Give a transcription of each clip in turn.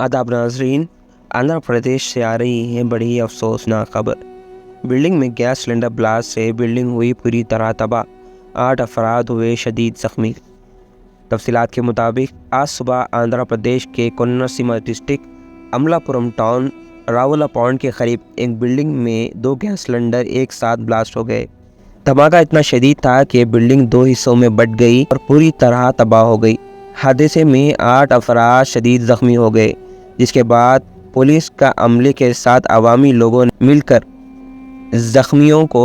आदाब नाजरीन, आंध्र प्रदेश से आ रही है बड़ी अफसोसनाक खबर। बिल्डिंग में गैस सिलेंडर ब्लास्ट से बिल्डिंग हुई पूरी तरह तबाह, 8 अफराद हुए शदीद ज़ख्मी। तफसीलात के मुताबिक आज सुबह आंध्र प्रदेश के Konaseema district Amalapuram town Rawla point के करीब एक बिल्डिंग में 2 गैस सिलेंडर एक साथ ब्लास्ट हो गए। धमाका इतना शदीद था कि बिल्डिंग 2 हिस्सों में बट गई और पूरी तरह तबाह हो गई। हादसे में 8 अफराद शदीद ज़ख्मी हो गए, जिसके बाद पुलिस का अमले के साथ अवामी लोगों ने मिलकर ज़ख्मियों को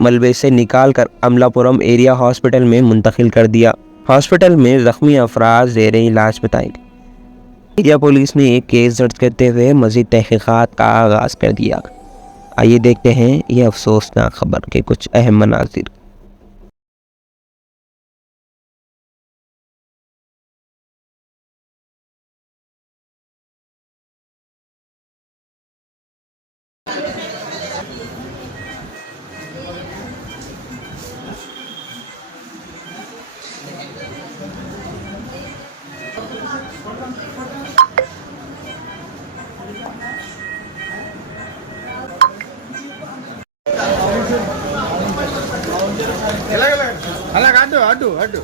मलबे से निकालकर अमलापुरम एरिया हॉस्पिटल में मुंतकिल कर दिया। हॉस्पिटल में ज़ख्मी अफराद ज़ेर इलाज बताए गए। एरिया पुलिस ने एक केस दर्ज करते हुए मज़ीद तहक़ीक़ात का आगाज़ कर दिया। आइए देखते हैं ये अफसोसनाक खबर के कुछ अहम मनाज़िर। అలా అడ్డు అడ్డు అడ్డు